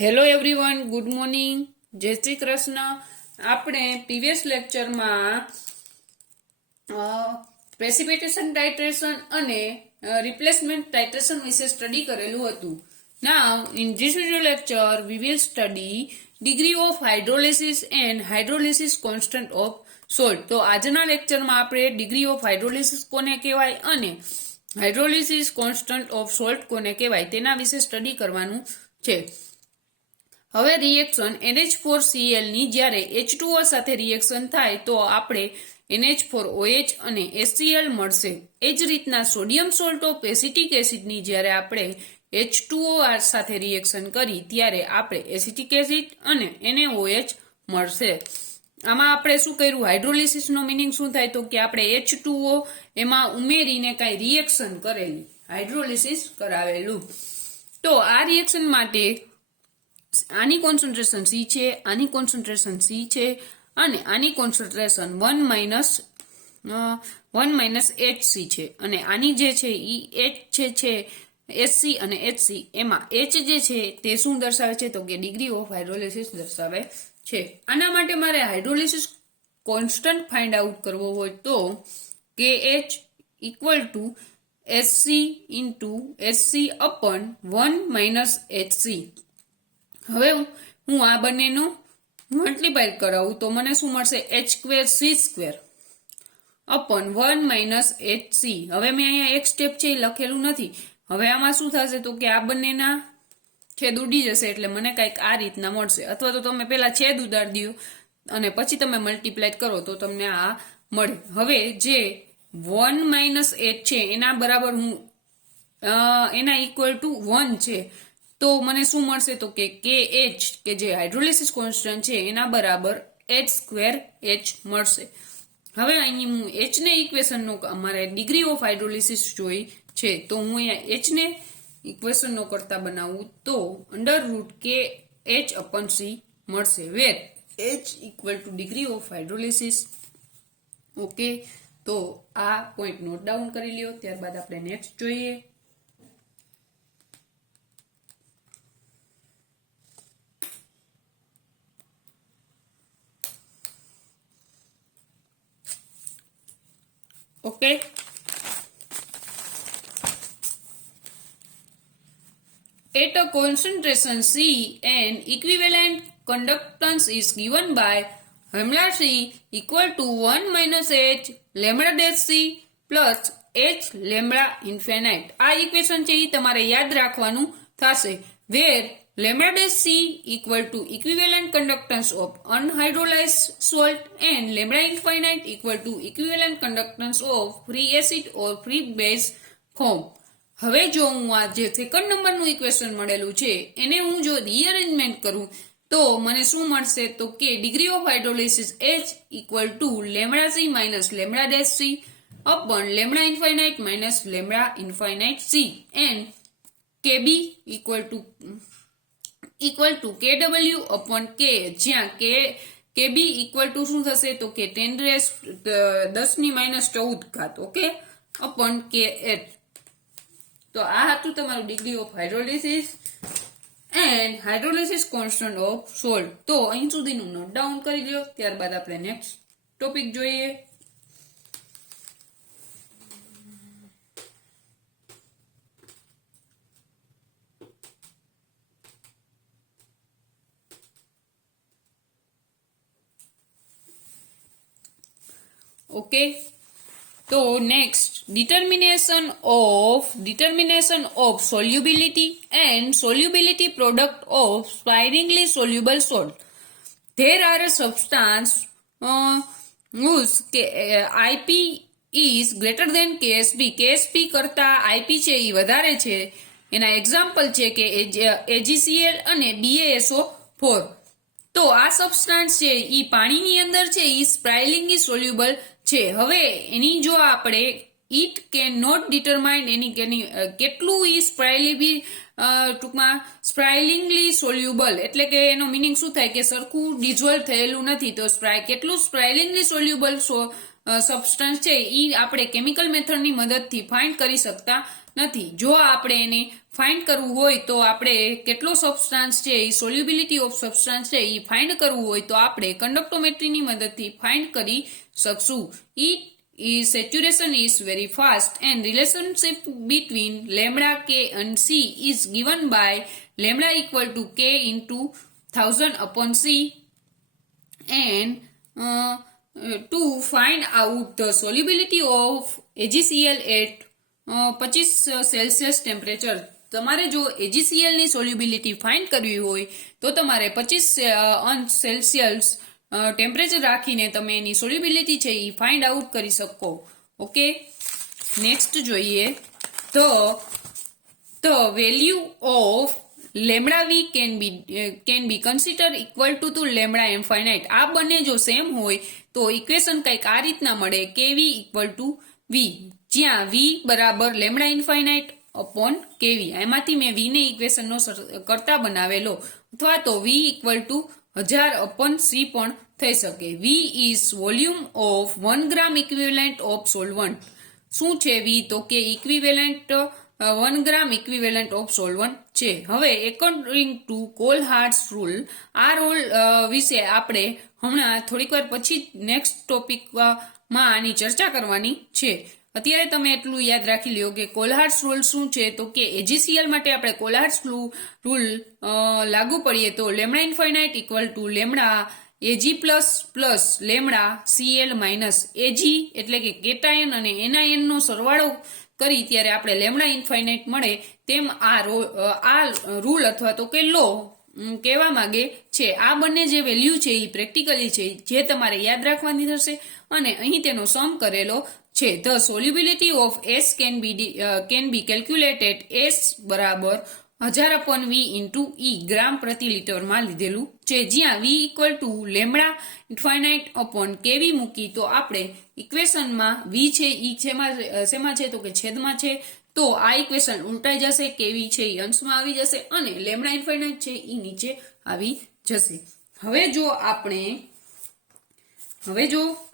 Hello everyone, good morning, જય શ્રી કૃષ્ણ. આપણે previous લેક્ચરમાં પ્રેસિપિટેશન ટાઇટ્રેશન અને રિપ્લેસમેન્ટ ટાઇટ્રેશન વિશે સ્ટડી કરેલું હતું. Now in this video lecture we will study degree of hydrolysis and hydrolysis constant of salt. તો આજના લેક્ચરમાં આપણે ડિગ્રી ઓફ હાઇડ્રોલિસિસ કોને કહેવાય અને હાઇડ્રોલિસિસ કોન્સ્ટન્ટ ઓફ સોલ્ટ કોને કહેવાય તેના વિશે સ્ટડી કરવાનું છે. હવે રિએક્શન NH4Cl ની જ્યારે H2O સાથે રિએક્શન થાય તો આપણે NH4OH અને HCl મળશે. એ જ રીતના સોડિયમ સોલ્ટ ઓફ એસિટિક એસિડની જ્યારે આપણે H2O સાથે રિએક્શન કરી ત્યારે આપણે એસિટિક એસિડ અને NaOH મળશે. આમાં આપણે શું કર્યું, હાઇડ્રોલિસિસનો મિનિંગ શું થાય તો કે આપણે H2O એમાં ઉમેરીને કાંઈ રિએક્શન કરેલી, હાઇડ્રોલિસિસ કરાવેલું. તો આ રિએક્શન માટે આની કોન્સન્ટ્રેશન C છે, આની કોન્સન્ટ્રેશન C છે અને આની કોન્સન્ટ્રેશન 1 HC છે અને આની જે છે ઈ H છે HC અને HC, એમાં H જે છે તે શું દર્શાવે છે તો કે ડિગ્રી ઓફ હાઇડ્રોલિસિસ દર્શાવે છે. આના માટે મારે હાઇડ્રોલિસિસ કોન્સ્ટન્ટ ફાઇન્ડ આઉટ કરવો હોય તો KH equal to HC into HC અપન 1 HC. હવે હું આ બંનેનો મલ્ટીપ્લાય કરાવું તો મને શું મળશે, H2C² અપન 1 HC. હવે મેં અહીંયા એક સ્ટેપ છે એ લખેલું નથી. હવે આમાં શું થશે તો કે આ બંનેના છેદ ઉડી જશે એટલે મને કંઈક આ રીતના મળશે, અથવા તો તમે પહેલા છેદ ઉડાડી દો અને પછી તમે મલ્ટીપ્લાય કરો તો તમને આ મળે. હવે જે 1 H છે એના બરાબર હું એના ઇક્વલ ટુ 1 છે તો મને શું મળશે તો કે KH કે જે હાઇડ્રોલિસિસ કોન્સ્ટન્ટ છે એના બરાબર H2H મળશે. હવે અહીં હું H ને ઇક્વેશનનો અમારે ડિગ્રી ઓફ હાઇડ્રોલિસિસ જોઈ છે તો હું અહીંયા H ને ઇક્વેશનનો કરતા બનાવું તો √KH અપન C મળશે, વેર H equal two degree of hydrolysis. Okay, તો આ પોઈન્ટ નોટ ડાઉન કરી લ્યો. ત્યારબાદ આપણે નેક્સ્ટ જોઈએ. Okay. At a concentration C, an equivalent conductance is given by lambda C equal to 1 H lambda dash C plus H lambda infinite. આ equation છે એ તમારે યાદ રાખવાનું થશે, where lambda dash C equal to equivalent conductance of unhydrolyzed salt and lambda infinite equal to equivalent conductance of free acid or free base form. હવે જો હું આ જે સેકન્ડ નંબરનું ઇક્વેશન મળેલું છે એને હું જો રીઅરેન્જમેન્ટ કરું તો મને શું મળશે તો કે degree of hydrolysis H equal to lambda C minus lambda dash C upon lambda infinite minus lambda infinite C and KB equal to KW upon K, જ્યાં KB ઇક્વલ ટુ શું થશે તો કે 10⁻14. Okay, upon KH. તો આ હતું તમારું degree of hydrolysis and hydrolysis constant of salt. તો અહીં સુધીનું નોટ ડાઉન કરી લો. ત્યારબાદ આપણે નેક્સ્ટ ટોપિક જોઈએ. ઓકે, તો next determination of solubility and solubility product of sparingly soluble salt. There are a substance whose IP is greater than KSP. KSP કરતા IP છે એ વધારે છે. એના એક્ઝામ્પલ છે કે AgCl અને DaSO4. તો આ સબસ્ટાન્સ છે એ પાણીની અંદર છે એ સ્પ્રાઇલિંગલી સોલ્યુબલ છે. હવે એની જો આપણે ઇટ કેન નોટ ડિટરમાઇન એની કેટલું ઈ ટૂંકમાં સ્પ્રાઇલિંગલી સોલ્યુબલ એટલે કે એનો મિનિંગ શું થાય કે સરખું ડિઝોલ્વ થયેલું નથી. તો કેટલું સ્પ્રાઇલિંગલી સોલ્યુબલ સબસ્ટન્સ છે એ આપણે કેમિકલ મેથડની મદદથી ફાઇન્ડ કરી શકતા નથી. જો આપણે એને ફાઇન્ડ કરવું હોય તો આપણે કેટલો સબસ્ટાન્સ છે એ સોલ્યુબિલિટી ઓફ સબસ્ટાન્સ છે એ ફાઇન્ડ કરવું હોય તો આપણે કંડક્ટોમેટ્રીની મદદથી ફાઇન્ડ કરી શકશું. Saturation is very fast and relationship between lambda k and c is given by lambda equal to k into 1000 upon c, and to find out the solubility of AgCl at 25 Celsius temperature. તમારે જો AgCl ની solubility find કરવી હોય તો તમારે 25 Celsius temperature રાખીને તમે એની solubility છે એ ફાઇન્ડ આઉટ કરી શકો. ઓકે, નેક્સ્ટ જોઈએ તો the value of lambda v can be considered equal to lambda infinite. આ બંને જો સેમ હોય તો ઇક્વેશન કંઈક આ રીતના મળે kv equal to v, જ્યાં v બરાબર lambda infinite upon kv. એમાંથી મેં v ને ઇક્વેશનનો કરતા બનાવેલો, અથવા તો v equal to 1000 upon c પણ થઈ શકે. v is volume of 1 gram equivalent of solvent. શું છે v? તો કે equivalent 1 gram equivalent of solvent છે. હવે એકોર્ડિંગ ટુ કોલહાર્ટ્સ રૂલ, આ રૂલ વિશે આપણે હમણાં થોડીક વાર પછી નેક્સ્ટ ટોપિકમાં આની ચર્ચા કરવાની છે. અત્યારે તમે એટલું યાદ રાખી લ્યો કે કોલહાર્ટ્સ રૂલ શું છે. તો કે AgCl માટે આપણે કોલહાર્ટ્સ રૂલ લાગુ પડીએ તો lambda infinite equal to lambda Ag plus lambda Cl minus Ag એટલે કે કેટાયન અને એનાયન નો સરવાળો કરી ત્યારે આપણે લેમડા ઇન્ફાઇનાઇટ મળે તેમ આ રૂલ અથવા તો કે લો કહેવા માંગે છે. આ બંને જે વેલ્યુ છે એ પ્રેક્ટિકલી છે, જે તમારે યાદ રાખવાની થશે અને અહીં તેનો સમ કરેલો છે. The solubility of S can be calculated. S બરાબર 1000 upon v into e ગ્રામ પ્રતિ લિટરમાં લીધેલું છે, જ્યાં v equal two lambda infinite upon કેવી મૂકી તો આપણે ઇક્વેશનમાં v છે ઈ શેમાં છે તો કે છેદમાં છે, તો આ ઇક્વેશન ઉલટાઈ જશે, કેવી છે ઈ અંશમાં આવી જશે અને લેમડા ઇન્ફાઇનાઇટ છે ઈ નીચે આવી જશે. હવે જો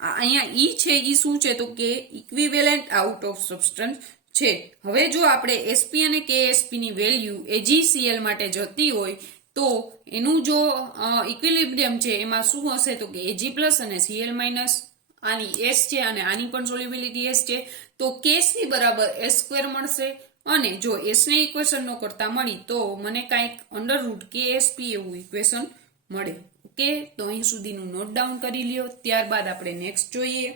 અહીંયા ઈ છે ઈ શું છે તો કે ઇક્વિવેલન્ટ આઉટ ઓફ સબસ્ટન્સ છે. હવે જો આપણે SP અને KSP ની વેલ્યુ AgCl માટે જતી હોય તો એનું જો ઇક્વિલિબ્રિયમ છે એમાં શું હશે તો કે Ag પ્લસ અને Cl માઇનસ, આની S છે અને આની પણ સોલ્યુબિલિટી S છે, તો KC બરાબર S² મળશે. અને જો S ને ઇક્વેશન નો કરતા મળી તો મને કાંઈક √KSP એવું ઇક્વેશન મળે. ઓકે, તો અહીં સુધીનું નોટ ડાઉન કરી લ્યો. ત્યારબાદ આપણે નેક્સ્ટ જોઈએ.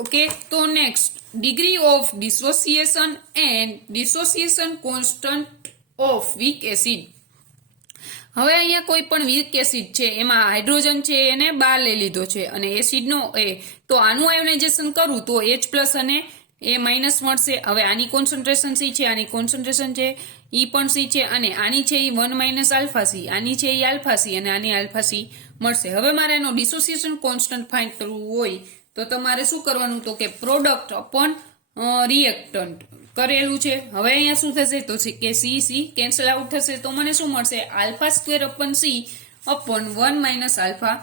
ઓકે, તો next degree of dissociation and dissociation constant of weak acid. હવે અહીંયા કોઈ પણ વીક એસિડ છે એમાં હાઇડ્રોજન છે એને બહાર લઈ લીધો છે અને એસિડનો A, તો આનું આયોનાઇઝેશન કરું તો H પ્લસ અને A માઇનસ મળશે. હવે આની કોન્સન્ટ્રેશન C છે, આની કોન્સન્ટ્રેશન છે ઈ પણ C છે અને આની છે ઈ 1 માઇનસ આલ્ફા C, આની છે ઈ આલ્ફા C અને આની આલ્ફા C મળશે. હવે મારે એનો ડિસોસિએશન કોન્સ્ટન્ટ ફાઇન્ડ કરવું હોય તો તમારે શું કરવાનું તો કે પ્રોડક્ટ અપોન રિએક્ટન્ટ કરેલું છે. હવે અહીંયા શું થશે તો કે C કેન્સલ આઉટ થશે તો મને શું મળશે α² upon C upon 1 minus alpha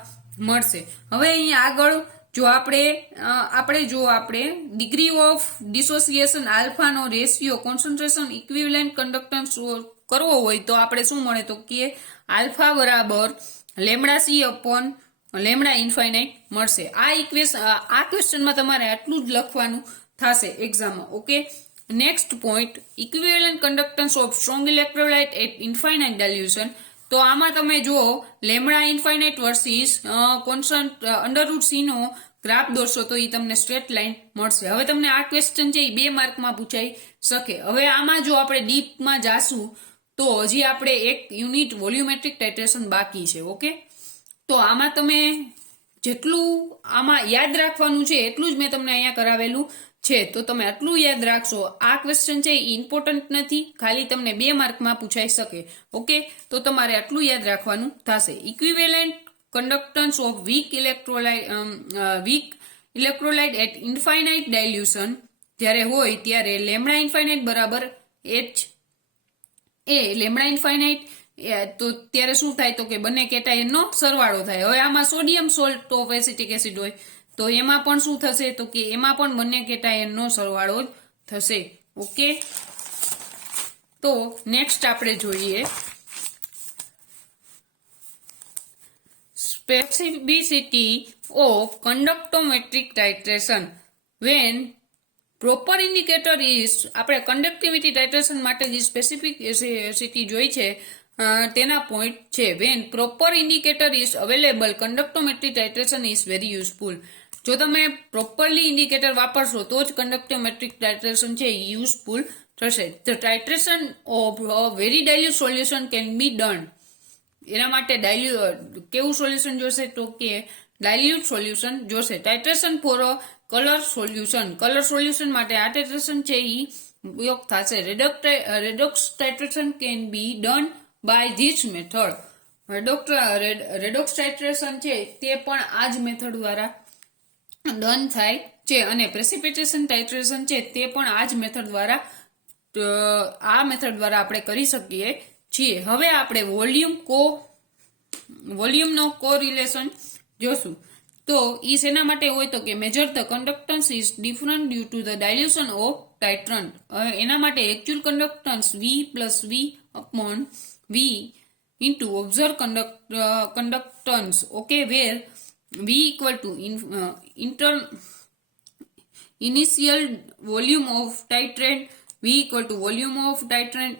મળશે. હવે અહીંયા આગળ જો આપણે ડિગ્રી ઓફ ડિસોસિએશન આલ્ફાનો રેશિયો કોન્સન્ટ્રેશન ઇક્વિવેલન્ટ કન્ડક્ટન્સ કરવો હોય તો આપણે શું મળે તો કે આલ્ફા બરાબર lambda C upon lambda infinite મળશે. આ ક્વેશ્ચનમાં તમારે આટલું જ લખવાનું થશે એક્ઝામમાં. Okay, next point equivalent conductance of strong electrolyte at infinite dilution. તો આમાં તમે જુઓ lambda infinite versus constant √C નો ગ્રાફ દોરશો તો એ તમને સ્ટ્રેટ લાઇન મળશે. હવે તમને આ ક્વેશ્ચન છે એ 2 માર્કમાં પૂછાઈ શકે. હવે આમાં જો આપણે ડીપમાં જાશું તો હજી આપણે એક યુનિટ વોલ્યુમેટ્રિક ટાઇટ્રેશન બાકી છે. ઓકે, તો આમાં તમે જેટલું આમાં યાદ રાખવાનું છે એટલું જ મેં તમને અહીંયા કરાવેલું છે, તો તમે આટલું યાદ રાખશો. આ ક્વેશ્ચન છે એ ઇમ્પોર્ટન્ટ નથી, ખાલી તમને 2 માર્કમાં પૂછાઈ શકે. ઓકે, તો તમારે આટલું યાદ રાખવાનું થશે. Equivalent conductance of weak electrolyte at infinite dilution જ્યારે હોય ત્યારે લેમડા ઇન્ફાઇનાઇટ બરાબર H એ લેમડા ઇન્ફાઇનાઇટ તો ત્યારે શું થાય તો કે બંને કેટાયનનો સરવાળો થાય. હવે આમાં sodium salt of acetic acid હોય તો એમાં પણ શું થશે તો કે એમાં પણ બંને કેટાયનનો સરવાળો જ થશે. ઓકે, તો નેક્સ્ટ આપણે જોઈએ specificity of conductometric titration. When proper indicator is, આપણે conductivity titration માટે જે specificity જોઈ છે તેના પોઈન્ટ છે. when proper indicator is available, conductometric titration is very useful. જો તમે પ્રોપરલી ઇન્ડિકેટર વાપરશો તો જ conductometric titration છે એ યુઝફુલ થશે. The titration of a very dilute solution can be done. એના માટે કેવું સોલ્યુશન જોશે તો કે ડાયલ્યુટ સોલ્યુશન જોશે. Titration for a colour solution, colour solution માટે આ ટાઇટ્રેશન છે એ ઉપયોગ થશે. Redox titration can be done by this method. Redox titration છે તે પણ આ જ મેથડ દ્વારા ડન થાય છે અને પ્રેસિપિટેશન ટાઇટ્રેશન છે તે પણ આ જ મેથડ દ્વારા આપણે કરી શકીએ છીએ. હવે આપણે વોલ્યુમનો કોરિલેશન જોશું. તો ઈ શેના માટે હોય તો કે major the conductance is different due to the dilution of titrant. એના માટે actual conductance V plus V upon V into observe conductance. Okay, where V equal to initial volume of titrant, V equal to volume of titrant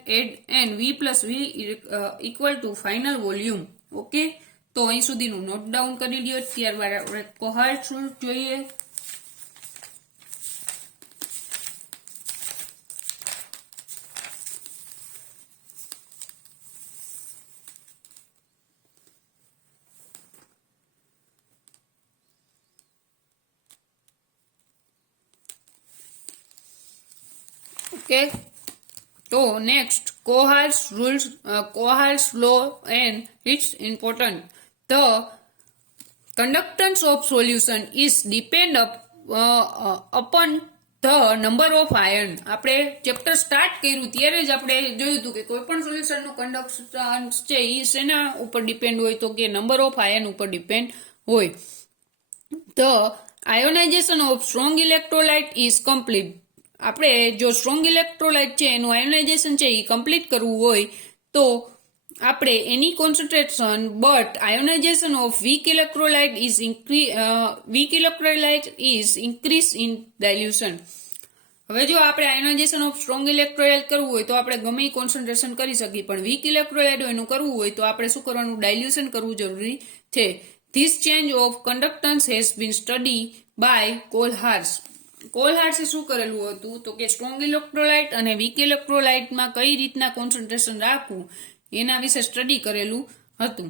and V plus V equal to final volume. Okay, તો અહીં સુધીનું note down કરી લ્યો. ત્યારબાદ આપણે કોહાર્ટ rule જોઈએ. Okay, તો next Cohart's law and its important. The conductance of solution is depend upon the number of ion. આપણે ચેપ્ટર સ્ટાર્ટ કર્યું ત્યારે જ આપણે જોયું હતું કે કોઈ પણ સોલ્યુશનનું કન્ડક્ટન્સ છે એ શેના ઉપર ડિપેન્ડ હોય તો કે નંબર ઓફ આયન ઉપર ડિપેન્ડ હોય. The ionization of strong electrolyte is complete. આપણે જો સ્ટ્રોંગ ઇલેક્ટ્રોલાઇટ છે એનું આયોનાઇઝેશન છે એ કમ્પ્લીટ કરવું હોય તો આપણે એની concentration but ionization of weak electrolyte is increase in dilution. હવે જો આપણે આયોનાઇઝેશન ઓફ સ્ટ્રોંગ ઇલેક્ટ્રોલાઇટ કરવું હોય તો આપણે ગમે કોન્સન્ટ્રેશન કરી શકીએ, પણ વીક ઇલેક્ટ્રોલાઇટ એનું કરવું હોય તો આપણે શું કરવાનું, ડાયલ્યુશન કરવું જરૂરી છે. This change of conductance has been study by કોલહાર્ટ્સે શું કરેલું હતું તો કે સ્ટ્રોંગ ઇલેક્ટ્રોલાઇટ અને વીક ઇલેક્ટ્રોલાઇટમાં કઈ રીતના કોન્સન્ટ્રેશન રાખવું એના વિશે સ્ટડી કરેલું હતું.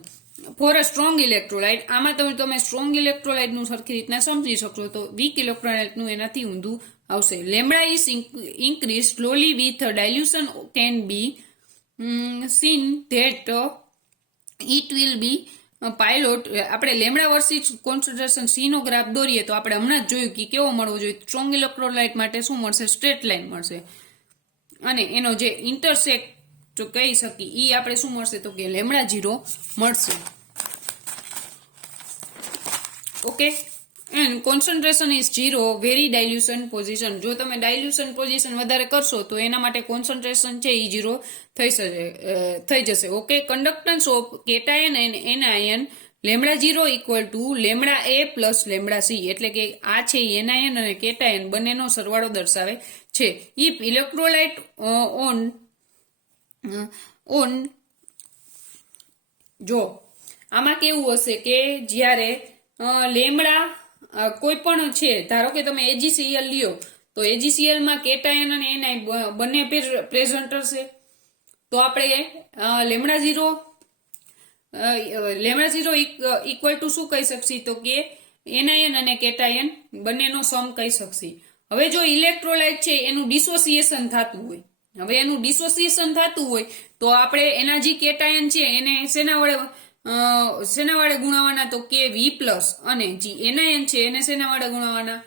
ફોર અ સ્ટ્રોંગ ઇલેક્ટ્રોલાઇટ, આમાં તમે સ્ટ્રોંગ ઇલેક્ટ્રોલાઇટનું સરખી રીતના સમજી શકશો તો વીક ઇલેક્ટ્રોલાઇટનું એનાથી ઊંધું આવશે. Lambda is increase slowly with ડાયલ્યુશન can be seen that it will be pilot. આપણે લેમડા વર્સિસ કોન્સન્ટ્રેશન સી નો ગ્રાફ દોરીએ તો આપણે હમણાં જ જોયું કે કેવો મળવો જોઈએ. સ્ટ્રોંગ ઇલેક્ટ્રોલાઇટ માટે શું મળશે, સ્ટ્રેટ લાઇન મળશે અને એનો જે ઇન્ટરસેક્ટ જો કહી શકી ઈ આપણે શું મળશે તો કે લેમડા 0 મળશે. Okay, and concentration is 0 very ડાયલ્યુશન position. જો તમે ડાયલ્યુશન પોઝિશન વધારે કરશો તો એના માટે કોન્સન્ટ્રેશન છે એ 0 થઈ જશે. Okay, conductance of cation and anion lambda 0 equal to lambda A plus lambda C. એટલે કે આ છે એનાયન અને કેટાયન બંનેનો સરવાળો દર્શાવે છે. ઇફ ઇલેક્ટ્રોલાઇટ ઓન જો આમાં કેવું હશે કે જ્યારે લેમડા કોઈ પણ છે, ધારો કે તમે AgCl લ્યો તો AgCl માં કેટાયન અને એનાયન બંને પ્રેઝન્ટ હશે તો આપણે લેમડા 0 ઇક્વલ ટુ શું કહી શકશી તો કે એનાયન અને કેટાયન બંનેનો સમ કહી શકશી. હવે જો ઇલેક્ટ્રોલાઇટ છે એનું ડિસોસિએશન થતું હોય તો આપણે એના જે કેટાયન છે એને શેના વડે ગુણાવાના તો કે V પ્લસ અને જે એનાયન છે એને શેના વડે ગુણાવાના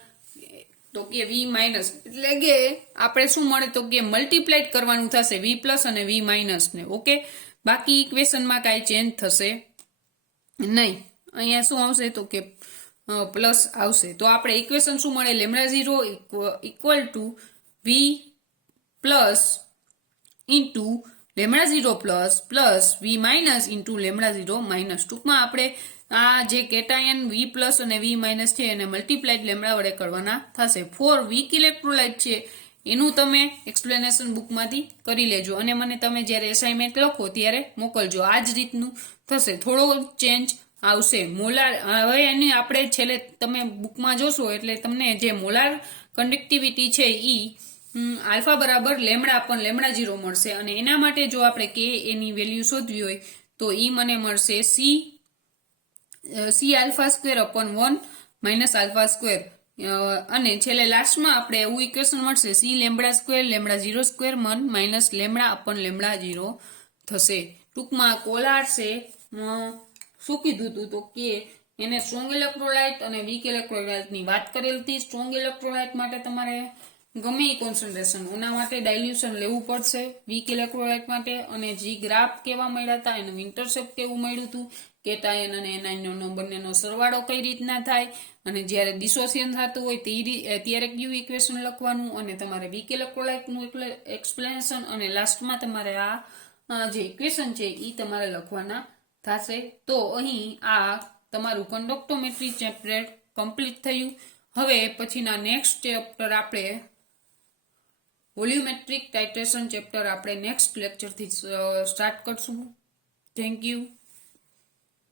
તો કે V માઇનસ. એટલે કે આપણે શું મળે તો કે મલ્ટીપ્લાઇડ કરવાનું થશે V પ્લસ અને V માઇનસ ને. ઓકે, બાકી ઇક્વેશનમાં કાંઈ ચેન્જ થશે નહીં. અહીંયા શું આવશે તો કે પ્લસ આવશે. તો આપણે ઇક્વેશન શું મળે, λ0 equal to V plus into λ0 plus V minus into λ0 minus. ટૂંકમાં આપણે આ જે કેટાયન વી પ્લસ અને વી માઇનસ છે એને મલ્ટીપ્લાઇડ લેમડા વડે કરવાના થશે. ફોર વીક ઇલેક્ટ્રોલાઇટ છે એનું તમે એક્સપ્લેનેશન બુકમાંથી કરી લેજો અને મને તમે જ્યારે એસાઇનમેન્ટ લખો ત્યારે મોકલજો. આ જ રીતનું થશે, થોડો ચેન્જ આવશે. મોલાર હવે એની આપણે છેલ્લે તમે બુકમાં જોશો એટલે તમને જે મોલાર કન્ડક્ટિવિટી છે ઈ આલ્ફા બરાબર લેમડા અપન λ0 મળશે અને એના માટે જો આપણે કે એની વેલ્યુ શોધવી હોય તો ઈ મને મળશે C alpha square upon 1 minus alpha square અને છેલ્લે લાસ્ટમાં આપણે એવું ઇક્વેશન મળશે C lambda square λ0 square minus lambda upon λ0 થશે. ટૂંકમાં કોલાર છે શું કીધું હતું તો કે એને સ્ટ્રોંગ ઇલેક્ટ્રોલાઇટ અને વીક ઇલેક્ટ્રોલાઇટની વાત કરેલ હતી. સ્ટ્રોંગ ઇલેક્ટ્રોલાઇટ માટે તમારે ગમે એ કોન્સન્ટ્રેશન એના માટે ડાયલ્યુશન લેવું પડશે વીક ઇલેક્ટ્રોલાઇટ માટે. અને જે ગ્રાફ કેવા મળ્યા હતા એનું ઇન્ટરસેપ્ટ કેવું મળ્યું હતું, કેટાયન અને એનાયનનો બંનેનો સરવાળો કઈ રીતના થાય અને જ્યારે ડિસોસિએશન થતું હોય ત્યારે કયું ઇક્વેશન લખવાનું અને તમારે વીક ઇલેક્ટ્રોલાઇટનું એક્સપ્લેનેશન અને લાસ્ટમાં તમારે આ જે ઇક્વેશન છે એ તમારે લખવાના થશે. તો અહીં આ તમારું કન્ડક્ટોમેટ્રી ચેપ્ટર કમ્પ્લીટ થયું. હવે પછીના નેક્સ્ટ ચેપ્ટર આપણે વોલ્યુમેટ્રિક ટાઇટ્રેશન ચેપ્ટર આપણે નેક્સ્ટ લેક્ચરથી સ્ટાર્ટ કરશું. Thank you.